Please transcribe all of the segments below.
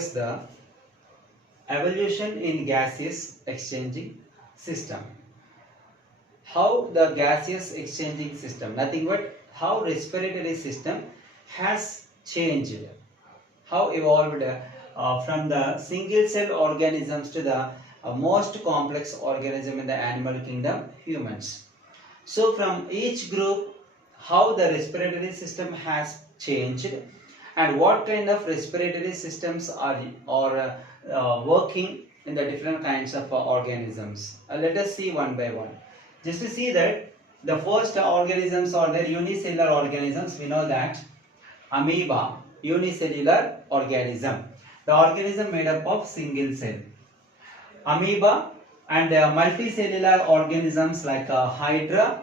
discuss the evolution in gaseous exchanging system. How the gaseous exchanging system, nothing but how respiratory system has changed, how evolved from the single cell organisms to the most complex organism in the animal kingdom, humans. So from each group, how the respiratory system has changed and what kind of respiratory systems are working in the different kinds of organisms. Let us see one by one. Just to see that the first organisms are the unicellular organisms. We know that amoeba, unicellular organism. The organism made up of single cell. Amoeba and multicellular organisms like hydra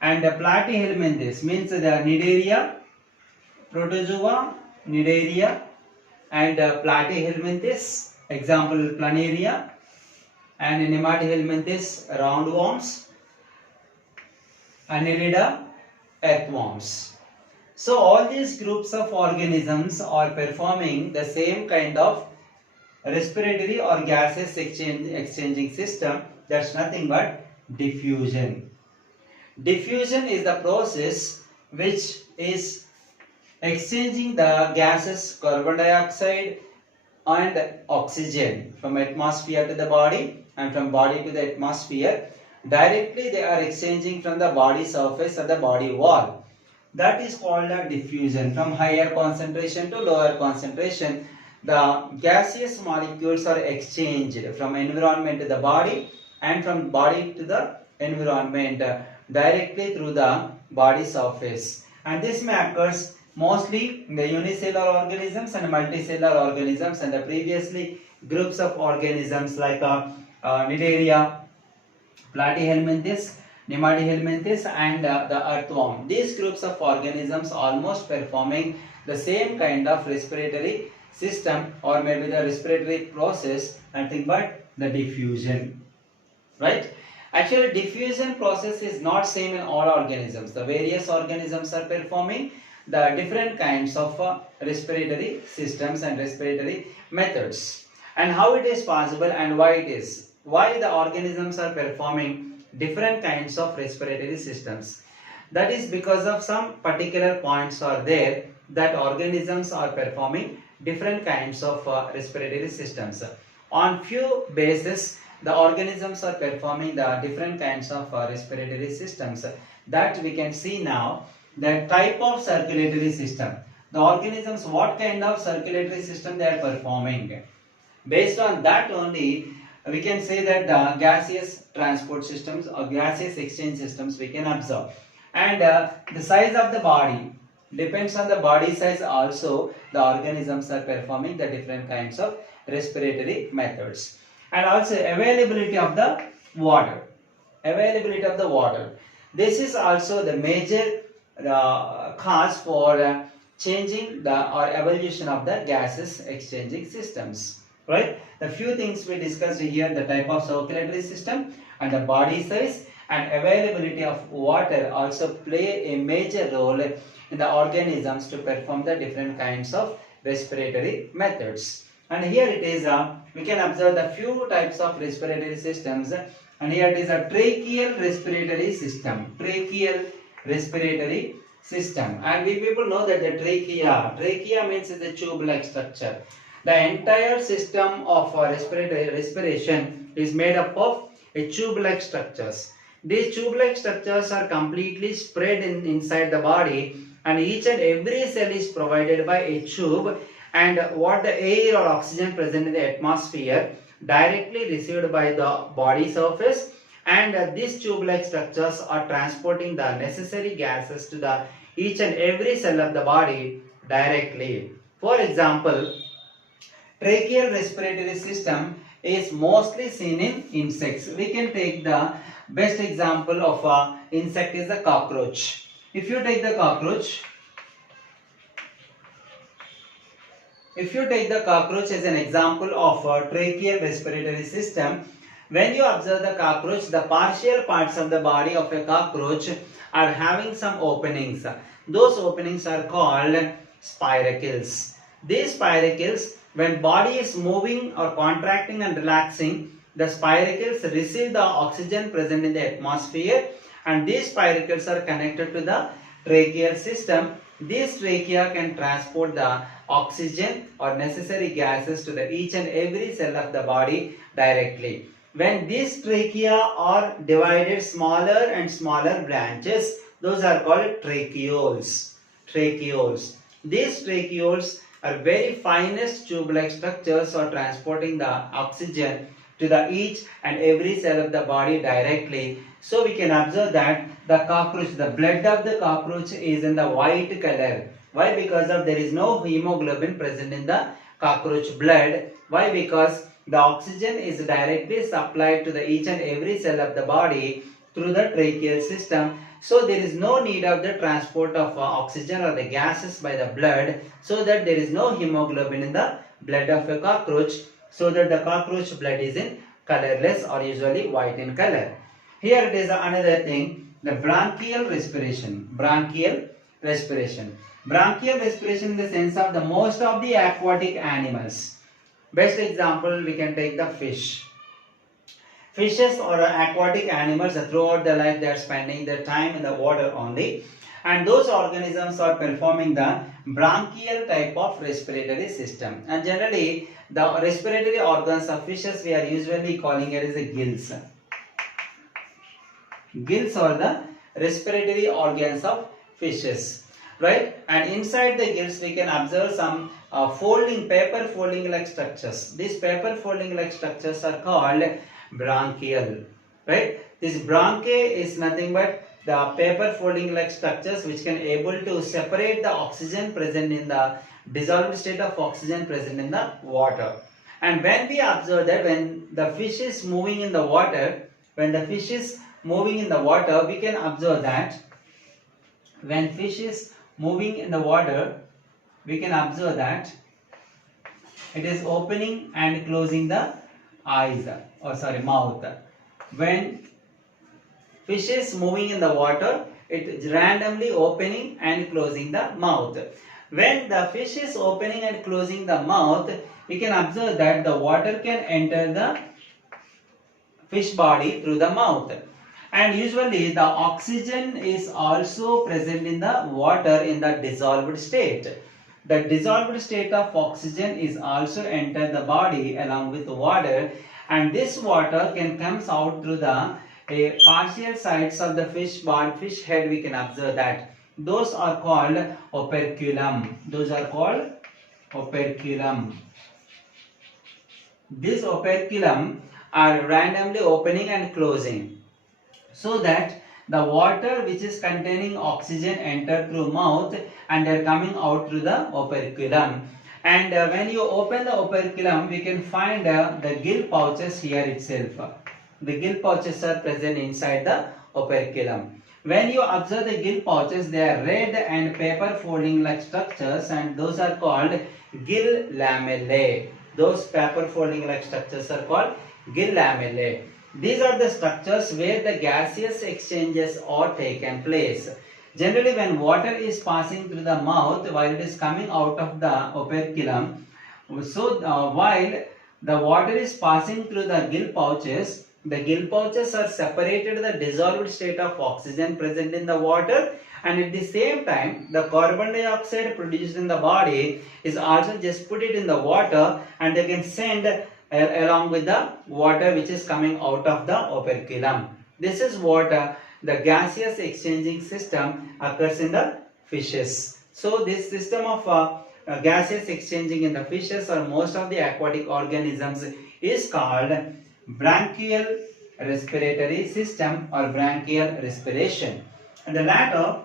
and platyhelminthes means the Cnidaria, protozoa, Cnidaria and platyhelminthes, example planaria, and nematohelminthes, roundworms, annelida, earthworms. So all these groups of organisms are performing the same kind of respiratory or gaseous exchanging system. That's nothing but diffusion. Diffusion is the process which is exchanging the gases carbon dioxide and oxygen from atmosphere to the body and from body to the atmosphere. Directly they are exchanging from the body surface or the body wall. That is called a diffusion. From higher concentration to lower concentration, the gaseous molecules are exchanged from environment to the body and from body to the environment directly through the body surface. And this may occurs mostly in the unicellular organisms and multicellular organisms and the previously groups of organisms like Cnidaria, platyhelminthes, nematohelminthes and the earthworm. These groups of organisms almost performing the same kind of respiratory system or maybe the respiratory process, nothing but the diffusion, right? Actually, diffusion process is not same in all organisms. The various organisms are performing the different kinds of respiratory systems and respiratory methods. And how it is possible and why it is. Why the organisms are performing different kinds of respiratory systems. That is because of some particular points are there that organisms are performing different kinds of respiratory systems. On few basis, the organisms are performing the different kinds of respiratory systems. That we can see now. The type of circulatory system. The organisms, what kind of circulatory system they are performing. Based on that only, we can say that the gaseous transport systems or gaseous exchange systems we can observe. And the size of the body depends on the body size also. The organisms are performing the different kinds of respiratory methods. And also availability of the water. Availability of the water. This is also the major cause for changing the or evolution of the gases exchanging systems, right? The few things we discussed here, the type of circulatory system and the body size and availability of water also play a major role in the organisms to perform the different kinds of respiratory methods. And here it is, we can observe the few types of respiratory systems, and here it is a tracheal respiratory system. Tracheal respiratory system, and we people know that the trachea means is a tube-like structure. The entire system of respiration is made up of a tube-like structures. These tube-like structures are completely spread inside the body, and each and every cell is provided by a tube, and what the air or oxygen present in the atmosphere directly received by the body surface, and these tube-like structures are transporting the necessary gases to the each and every cell of the body directly. For example, tracheal respiratory system is mostly seen in insects. We can take the best example of insect is the cockroach. If you take the cockroach, as an example of a tracheal respiratory system, when you observe the cockroach, the partial parts of the body of a cockroach are having some openings. Those openings are called spiracles. These spiracles When body is moving or contracting and relaxing, the spiracles receive the oxygen present in the atmosphere, and these spiracles are connected to the tracheal system. These trachea can transport the oxygen or necessary gases to the each and every cell of the body directly. When these trachea are divided smaller and smaller branches, those are called tracheoles. Tracheoles. These tracheoles are very finest tube-like structures for transporting the oxygen to the each and every cell of the body directly. So we can observe that the cockroach, the blood of the cockroach is in the white color. Why? Because of there is no hemoglobin present in the cockroach blood. Why? Because the oxygen is directly supplied to the each and every cell of the body through the tracheal system. So there is no need of the transport of oxygen or the gases by the blood, so that there is no hemoglobin in the blood of a cockroach, so that the cockroach blood is in colorless or usually white in color. Here it is another thing, the bronchial respiration. Bronchial respiration. Bronchial respiration in the sense of the most of the aquatic animals. Best example we can take the fish. Fishes or aquatic animals throughout their life they are spending their time in the water only, and those organisms are performing the bronchial type of respiratory system. And generally the respiratory organs of fishes we are usually calling it as the gills. Gills are the respiratory organs of fishes, right? And inside the gills we can observe some paper folding like structures. These paper folding like structures are called bronchial, right? This bronchi is nothing but the paper folding like structures which can able to separate the oxygen present in the dissolved state of oxygen present in the water. And when we observe that when the fish is moving in the water, we can observe that when fish is moving in the water, we can observe that it is opening and closing the eyes, mouth. When fish is moving in the water, it is randomly opening and closing the mouth. When the fish is opening and closing the mouth, we can observe that the water can enter the fish body through the mouth. And usually the oxygen is also present in the water in the dissolved state. The dissolved state of oxygen is also enter the body along with water, and this water can comes out through the partial sides of the fish head. We can observe that those are called operculum. Those are called operculum. This operculum are randomly opening and closing, so that the water which is containing oxygen enter through mouth and they are coming out through the operculum. And when you open the operculum, we can find the gill pouches here itself. The gill pouches are present inside the operculum. When you observe the gill pouches, they are red and paper folding like structures, and those are called gill lamellae. Those paper folding like structures are called gill lamellae. These are the structures where the gaseous exchanges are taken place. Generally, when water is passing through the mouth while it is coming out of the operculum, while the water is passing through the gill pouches are separated the dissolved state of oxygen present in the water, and at the same time the carbon dioxide produced in the body is also just put it in the water, and they can send along with the water which is coming out of the operculum. This is what the gaseous exchanging system occurs in the fishes. So this system of gaseous exchanging in the fishes or most of the aquatic organisms is called bronchial respiratory system or bronchial respiration. And the latter,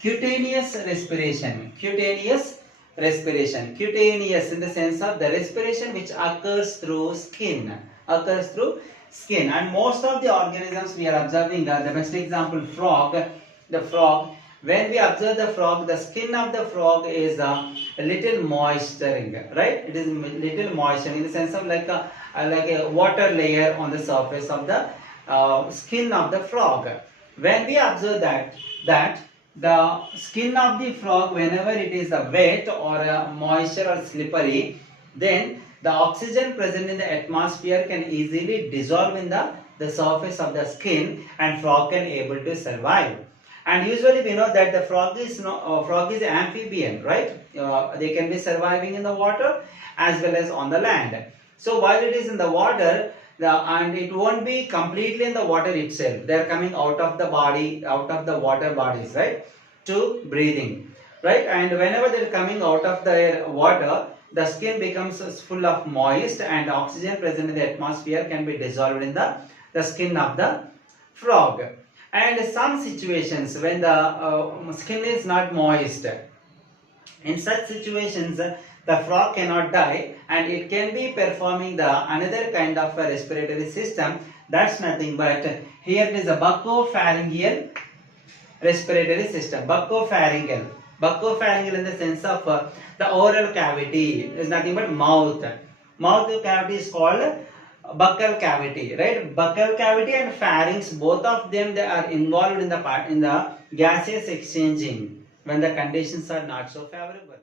cutaneous respiration. Cutaneous respiration. Cutaneous in the sense of the respiration which occurs through skin. And most of the organisms we are observing the best example frog. The frog, when we observe the frog, the skin of the frog is a little moisturing, right? It is little moisture in the sense of like a water layer on the surface of the skin of the frog. When we observe that the skin of the frog, whenever it is wet or moisture or slippery, then the oxygen present in the atmosphere can easily dissolve in the surface of the skin, and frog can able to survive. And usually we know that the frog is amphibian, right? They can be surviving in the water as well as on the land. So while it is in the water, and it won't be completely in the water itself. They are coming out of the body, out of the water bodies, right, to breathing, right? And whenever they are coming out of the water, the skin becomes full of moist, and oxygen present in the atmosphere can be dissolved in the skin of the frog. And some situations when the skin is not moist, in such situations the frog cannot die, and it can be performing the another kind of a respiratory system. That's nothing but, here it is a buccopharyngeal respiratory system. Buccopharyngeal in the sense of the oral cavity is nothing but mouth. Mouth cavity is called buccal cavity, right? Buccal cavity and pharynx, both of them, they are involved in the gaseous exchanging when the conditions are not so favorable.